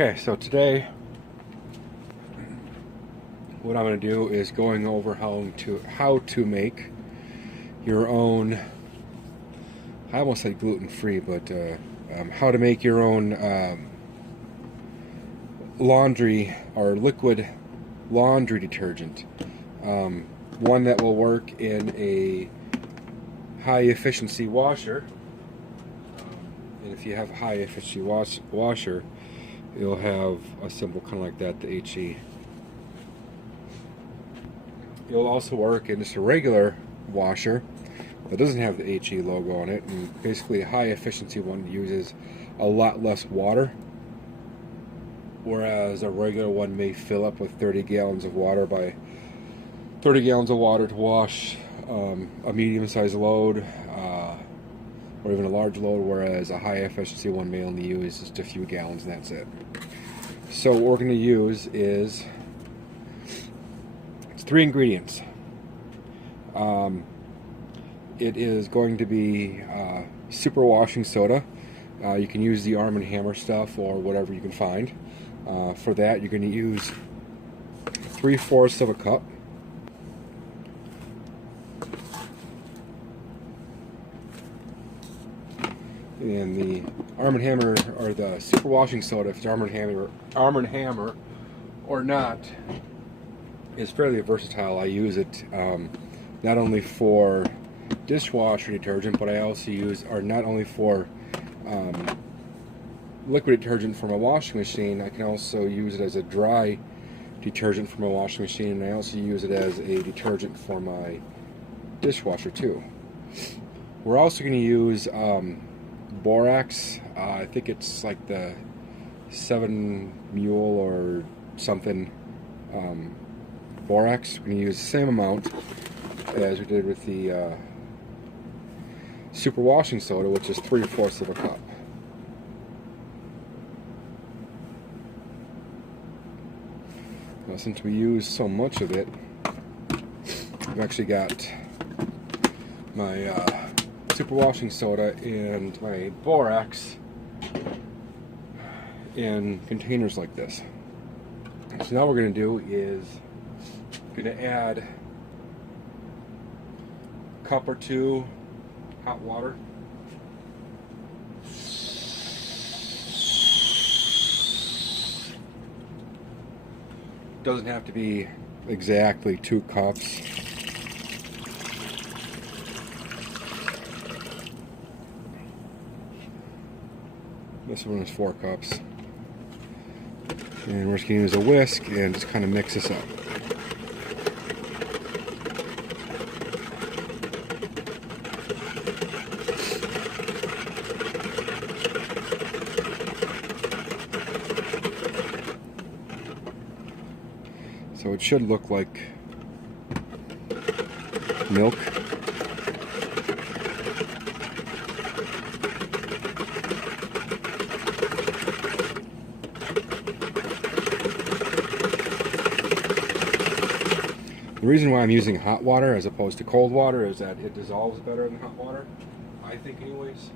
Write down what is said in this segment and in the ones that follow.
Okay, so today what I'm going to do is going over how to make your own, I almost said gluten-free, but how to make your own laundry or liquid laundry detergent. One that will work in a high efficiency washer. And if you have a high efficiency washer, you'll have a symbol kind of like that, the HE. It'll also work in just a regular washer that doesn't have the HE logo on it, and basically a high efficiency one uses a lot less water, whereas a regular one may fill up with 30 gallons of water to wash a medium-sized load or even a large load, whereas a high efficiency one may only use just a few gallons and that's it. So what we're going to use is, it's 3 ingredients. It is going to be super washing soda. You can use the Arm & Hammer stuff or whatever you can find. For that, you're going to use 3/4 of a cup. And the Arm & Hammer, or the super washing soda, if it's Arm & Hammer or not, is fairly versatile. I use it not only for dishwasher detergent, but I also use, or not only for liquid detergent for my washing machine, I can also use it as a dry detergent for my washing machine, and I also use it as a detergent for my dishwasher too. We're also going to use borax. I think it's like the 7 mule or something borax. We're going to use the same amount as we did with the super washing soda, which is 3/4 of a cup. Now, since we use so much of it, I've actually got my super washing soda and my borax in containers like this. So now what we're going to do is going to add a cup or 2 hot water. Doesn't have to be exactly 2 cups. This one is 4 cups. And we're just going to use a whisk and just kind of mix this up. So it should look like milk. The reason why I'm using hot water as opposed to cold water is that it dissolves better in hot water, I think anyways.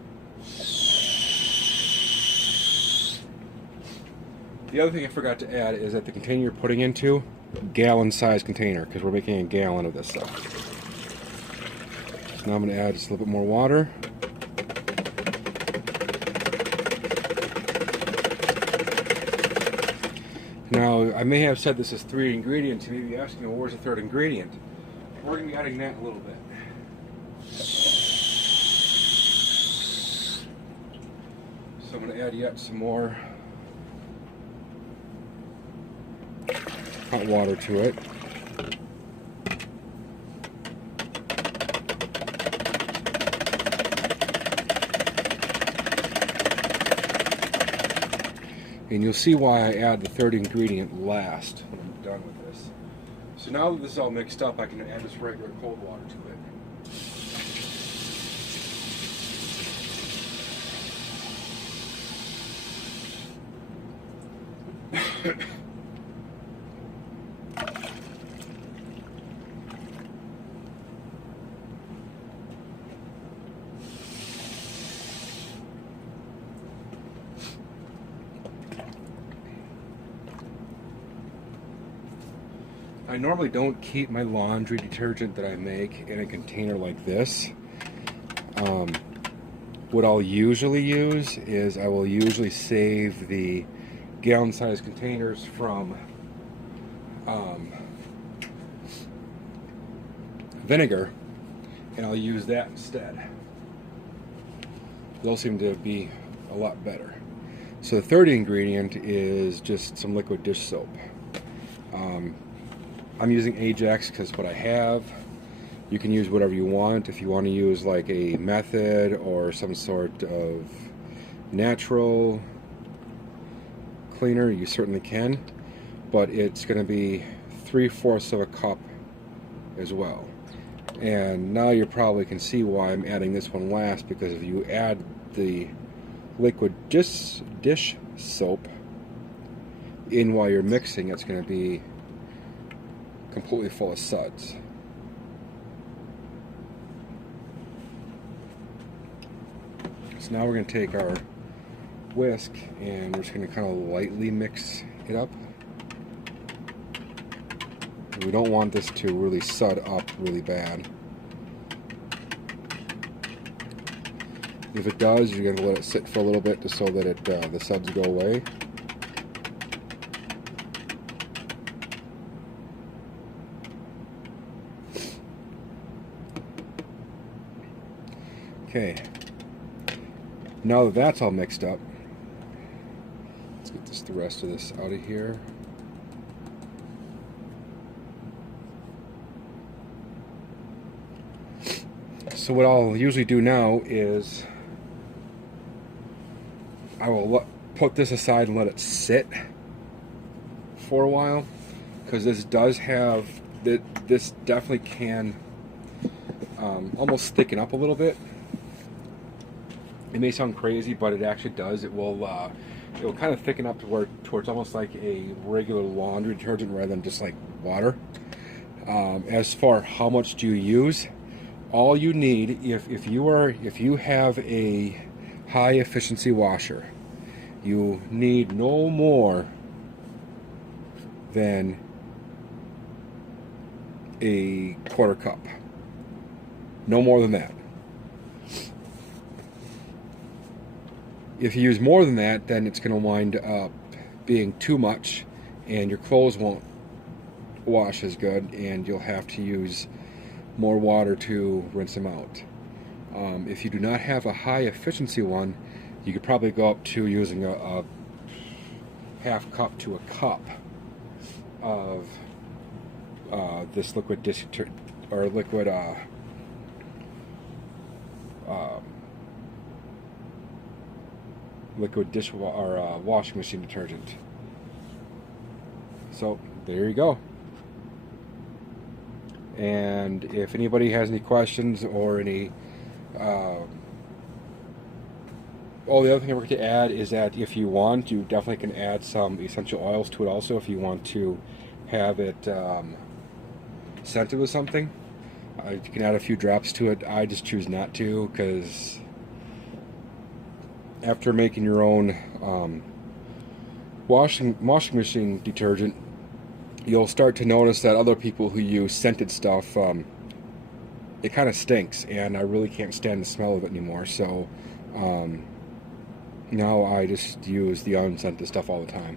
The other thing I forgot to add is that the container you're putting into, gallon-sized container, because we're making a gallon of this stuff. So now I'm going to add just a little bit more water. Now, I may have said this is 3 ingredients. You may be asking, well, where's the 3rd ingredient? We're going to be adding that in a little bit. So I'm going to add yet some more hot water to it. And you'll see why I add the 3rd ingredient last when I'm done with this. So now that this is all mixed up, I can add this regular cold water to it. I normally don't keep my laundry detergent that I make in a container like this. What I'll usually use is I will usually save the gallon-sized containers from vinegar, and I'll use that instead. Those seem to be a lot better. So the third ingredient is just some liquid dish soap. I'm using Ajax because what I have. You can use whatever you want. If you want to use like a method or some sort of natural cleaner, you certainly can, but it's going to be 3/4 of a cup as well. And now you probably can see why I'm adding this one last, because if you add the liquid dish soap in while you're mixing, it's going to be completely full of suds. So now we're going to take our whisk and we're just going to kind of lightly mix it up. We don't want this to really sud up really bad. If it does, you're going to let it sit for a little bit just so that the suds go away. Okay. Now that that's all mixed up, let's get the rest of this out of here. So what I'll usually do now is I will put this aside and let it sit for a while, because this does have, this definitely can almost thicken up a little bit. It may sound crazy, but it actually does. It will kind of thicken up to towards almost like a regular laundry detergent rather than just like water. As far how much do you use, all you need, if you have a high efficiency washer, you need no more than a 1/4 cup. No more than that. If you use more than that, then it's going to wind up being too much, and your clothes won't wash as good, and you'll have to use more water to rinse them out. If you do not have a high efficiency one, you could probably go up to using a 1/2 cup to a cup of this liquid dish or liquid liquid dish or washing machine detergent. So there you go. And if anybody has any questions or any oh, the other thing I forgot to add is that if you want, you definitely can add some essential oils to it also if you want to have it scented with something. You can add a few drops to it. I just choose not to, because after making your own washing machine detergent, you'll start to notice that other people who use scented stuff, it kind of stinks, and I really can't stand the smell of it anymore. So now I just use the unscented stuff all the time.